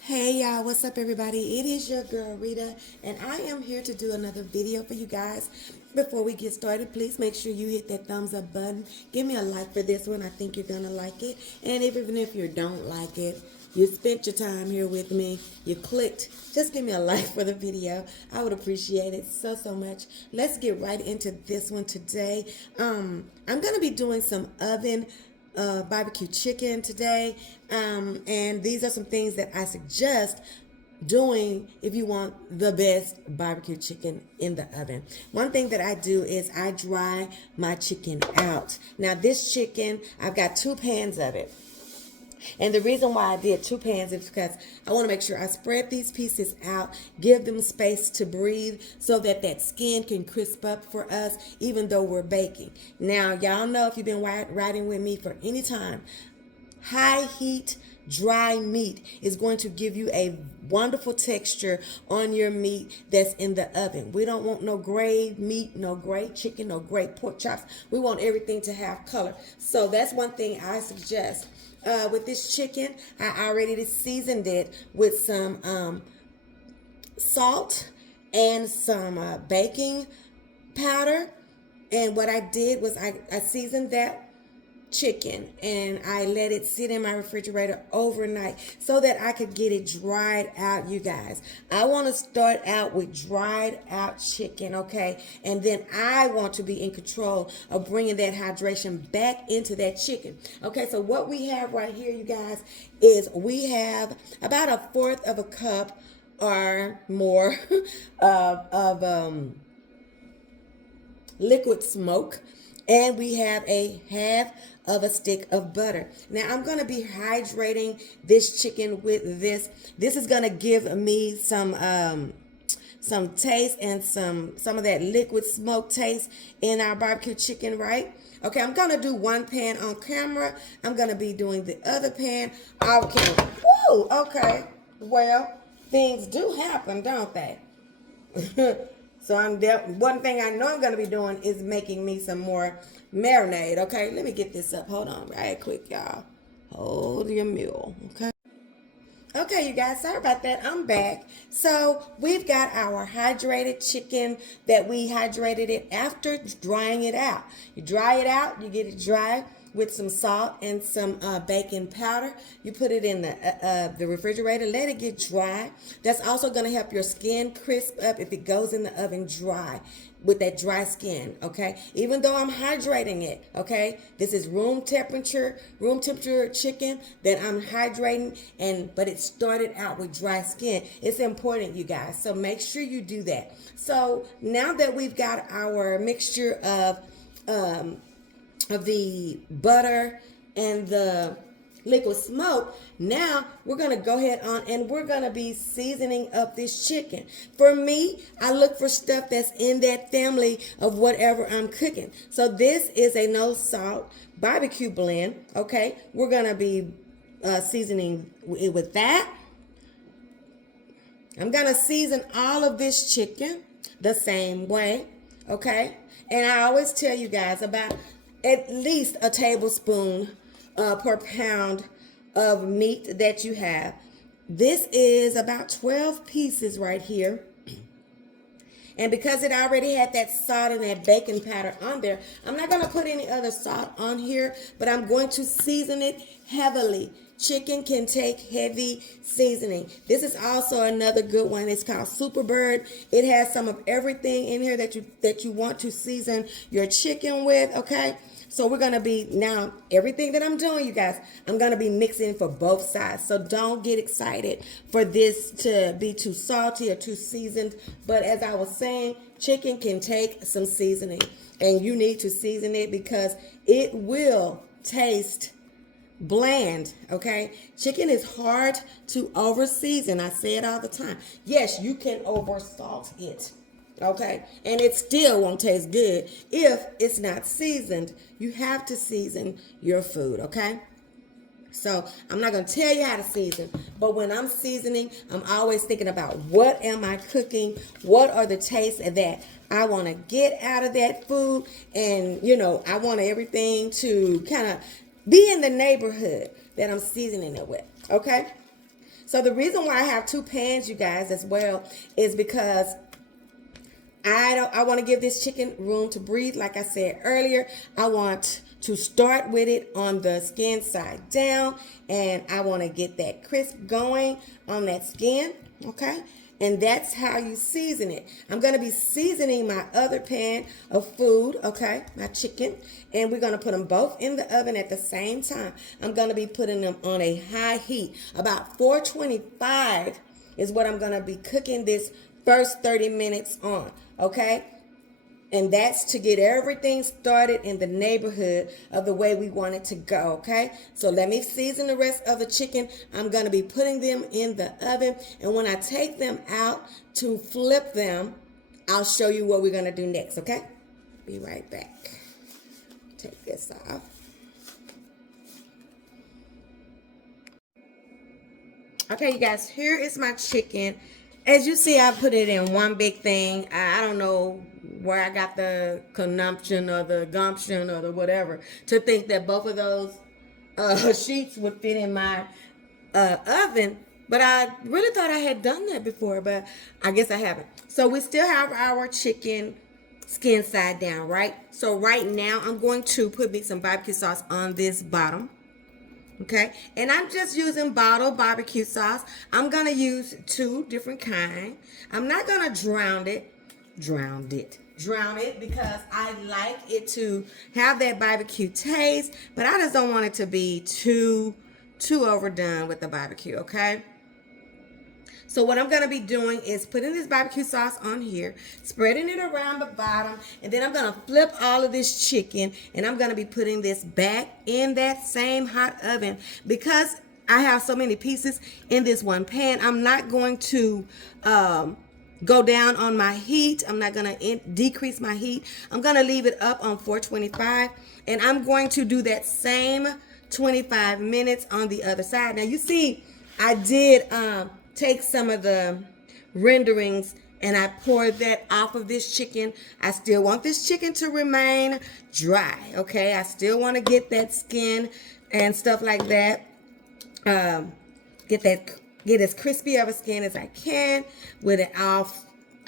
Hey y'all, what's up everybody? It is your girl Rita, and I am here to do another video for you guys. Before we get started, please make sure you hit that thumbs up button. Give me a like for this one. I think you're gonna like it. And even if you don't like it, you spent your time here with me, you clicked, just give me a like for the video. I would appreciate it so much. Let's get right into this one today. I'm gonna be doing some oven barbecue chicken today, and these are some things that I suggest doing if you want the best barbecue chicken in the oven. One thing that I do is I dry my chicken out. Now this chicken, I've got 2 pans of it. And the reason why I did 2 pans is because I want to make sure I spread these pieces out, give them space to breathe so that that skin can crisp up for us even though we're baking. Now, y'all know if you've been riding with me for any time, high heat, dry meat is going to give you a wonderful texture on your meat that's in the oven. We don't want no gray meat, no gray chicken, no gray pork chops. We want everything to have color. So that's one thing I suggest. With this chicken, I already seasoned it with some salt and some baking powder. And what I did was I seasoned that chicken and I let it sit in my refrigerator overnight so that I could get it dried out, you guys. I want to start out with dried out chicken, okay? And then I want to be in control of bringing that hydration back into that chicken. Okay, so what we have right here, you guys, is we have about 1/4 of a cup or more of liquid smoke, and we have a 1/2 of a stick of butter. Now I'm going to be hydrating this chicken with this. This is going to give me some taste and some of that liquid smoke taste in our barbecue chicken, right? Okay, I'm going to do 1 pan on camera. I'm going to be doing the other pan off camera. Woo! Okay. Well, things do happen, don't they? So one thing I know I'm going to be doing is making me some more marinade. Okay, let me get this up. Hold on right quick, y'all. Hold your mule. Okay, you guys, sorry about that. I'm back. So we've got our hydrated chicken that we hydrated it after drying it out. You dry it out, you get it dry with some salt and some baking powder. You put it in the refrigerator, let it get dry. That's also going to help your skin crisp up if it goes in the oven dry, with that dry skin, okay? Even though I'm hydrating it, okay? This is room temperature chicken that I'm hydrating, but it started out with dry skin. It's important, you guys, so make sure you do that. So now that we've got our mixture of the butter and the liquid smoke, now we're going to go ahead on and we're going to be seasoning up this chicken. For me, I look for stuff that's in that family of whatever I'm cooking. So this is a no salt barbecue blend, okay? We're going to be seasoning it with that. I'm going to season all of this chicken the same way, okay? And I always tell you guys about at least a tablespoon per pound of meat that you have. This is about 12 pieces right here. And because it already had that salt and that baking powder on there, I'm not going to put any other salt on here, but I'm going to season it heavily. Chicken can take heavy seasoning. This is also another good one. It's called Superbird. It has some of everything in here that you want to season your chicken with, okay? So we're going to be, now, everything that I'm doing, you guys, I'm going to be mixing for both sides. So don't get excited for this to be too salty or too seasoned. But as I was saying, chicken can take some seasoning. And you need to season it because it will taste bland, okay? Chicken is hard to over season. I say it all the time. Yes, you can over salt it, okay? And it still won't taste good if it's not seasoned. You have to season your food, okay? So I'm not going to tell you how to season, but when I'm seasoning, I'm always thinking about what am I cooking? What are the tastes that I want to get out of that food? And, you know, I want everything to kind of be in the neighborhood that I'm seasoning it with. Okay? So the reason why I have two pans, you guys, as well, is because I want to give this chicken room to breathe. Like I said earlier, I want to start with it on the skin side down, and I want to get that crisp going on that skin, okay? And that's how you season it. I'm going to be seasoning my other pan of food, okay, my chicken, and we're going to put them both in the oven at the same time. I'm going to be putting them on a high heat. About 425 is what I'm going to be cooking this first 30 minutes on, okay? And that's to get everything started in the neighborhood of the way we want it to go, okay? So let me season the rest of the chicken. I'm going to be putting them in the oven. And when I take them out to flip them, I'll show you what we're going to do next, okay? Be right back. Take this off. Okay, you guys, here is my chicken. As you see, I put it in one big thing. I don't know where I got the consumption or the gumption or the whatever to think that both of those sheets would fit in my oven. But I really thought I had done that before, but I guess I haven't. So we still have our chicken skin side down, right? So right now, I'm going to put me some barbecue sauce on this bottom. Okay, and I'm just using bottled barbecue sauce. I'm going to use two different kinds. I'm not going to drown it because I like it to have that barbecue taste, but I just don't want it to be too overdone with the barbecue, okay? So what I'm going to be doing is putting this barbecue sauce on here, spreading it around the bottom, and then I'm going to flip all of this chicken, and I'm going to be putting this back in that same hot oven. Because I have so many pieces in this one pan, I'm not going to go down on my heat. I'm not going to decrease my heat. I'm going to leave it up on 425, and I'm going to do that same 25 minutes on the other side. Now, you see, I did take some of the renderings and I poured that off of this chicken. I still want this chicken to remain dry, okay? I still want to get that skin and stuff like that. Get as crispy of a skin as I can with it all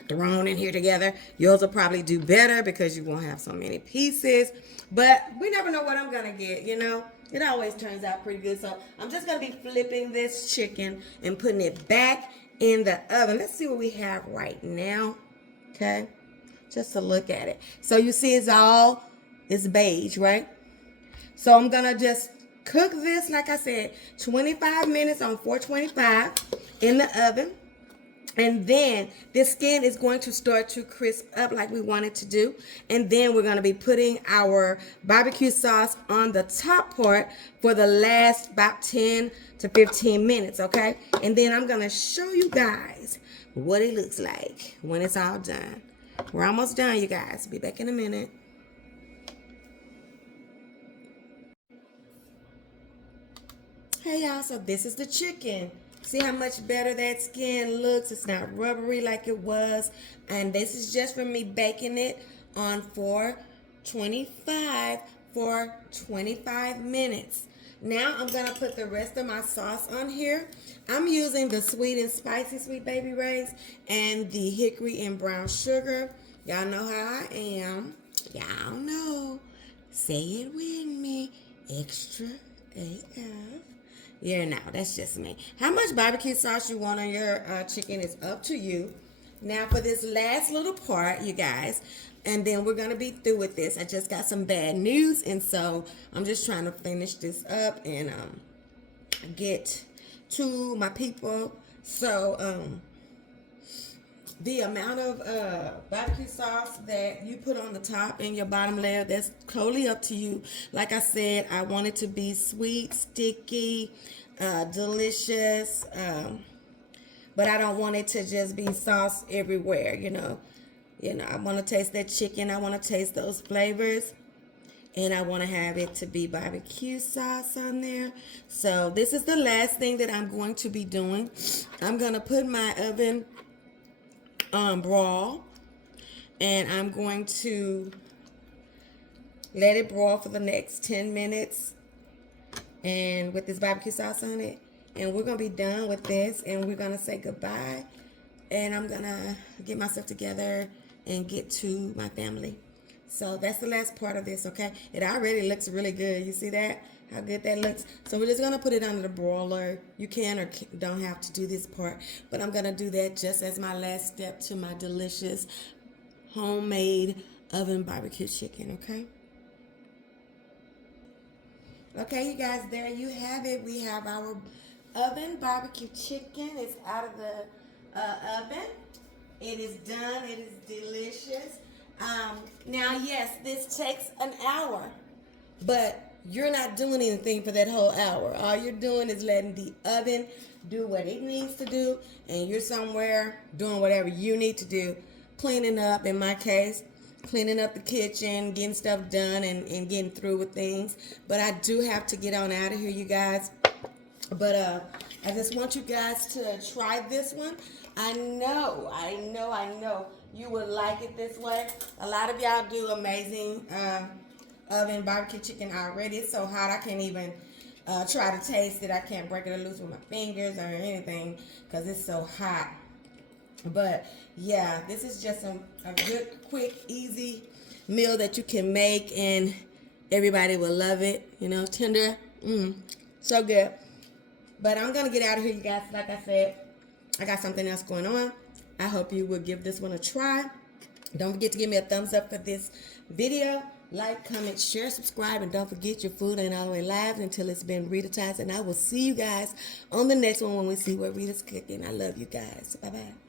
thrown in here together. Yours will probably do better because you won't have so many pieces. But we never know what I'm going to get, you know. It always turns out pretty good. So I'm just going to be flipping this chicken and putting it back in the oven. Let's see what we have right now. Okay. Just to look at it. So you see it's beige, right? So I'm going to just cook this, like I said, 25 minutes on 425 in the oven. And then this skin is going to start to crisp up like we want it to do. And then we're going to be putting our barbecue sauce on the top part for the last about 10 to 15 minutes, okay? And then I'm going to show you guys what it looks like when it's all done. We're almost done, you guys. Be back in a minute. Hey, y'all. So this is the chicken. See how much better that skin looks? It's not rubbery like it was. And this is just from me baking it on 425 for 25 minutes. Now I'm going to put the rest of my sauce on here. I'm using the sweet and spicy Sweet Baby Ray's and the hickory and brown sugar. Y'all know how I am. Y'all know. Say it with me. Extra AF. Yeah, no, that's just me. How much barbecue sauce you want on your chicken is up to you. Now for this last little part, you guys, and then we're going to be through with this. I just got some bad news, and so I'm just trying to finish this up and get to my people. So the amount of barbecue sauce that you put on the top and your bottom layer, that's totally up to you. Like I said, I want it to be sweet, sticky, delicious, but I don't want it to just be sauce everywhere, you know. I want to taste that chicken. I want to taste those flavors. And I want to have it to be barbecue sauce on there. So this is the last thing that I'm going to be doing. I'm going to put my oven on broil. And I'm going to let it broil for the next 10 minutes. And with this barbecue sauce on it. And we're going to be done with this, and we're going to say goodbye. And I'm going to get myself together and get to my family. So that's the last part of this, okay? It already looks really good. You see that? How good that looks? So we're just going to put it under the broiler. You can or don't have to do this part, but I'm going to do that just as my last step to my delicious homemade oven barbecue chicken, okay? Okay, you guys, there you have it. We have our oven barbecue chicken. It's out of the oven. It is done. It is delicious. Now, yes, this takes an hour, but you're not doing anything for that whole hour. All you're doing is letting the oven do what it needs to do, and you're somewhere doing whatever you need to do. Cleaning up, in my case, cleaning up the kitchen, getting stuff done, and getting through with things. But I do have to get on out of here, you guys. But I just want you guys to try this one. I know you would like it this way. A lot of y'all do amazing oven barbecue chicken already. It's so hot I can't even try to taste it. I can't break it loose with my fingers or anything because it's so hot. But yeah, this is just a good, quick, easy meal that you can make, and everybody will love it. You know, tender, so good. But I'm gonna get out of here, you guys. Like I said, I got something else going on. I hope you will give this one a try. Don't forget to give me a thumbs up for this video. Like, comment, share, subscribe, and don't forget your food ain't all the way live until it's been Ritatized. And I will see you guys on the next one when we see what Rita's cooking. I love you guys. Bye-bye.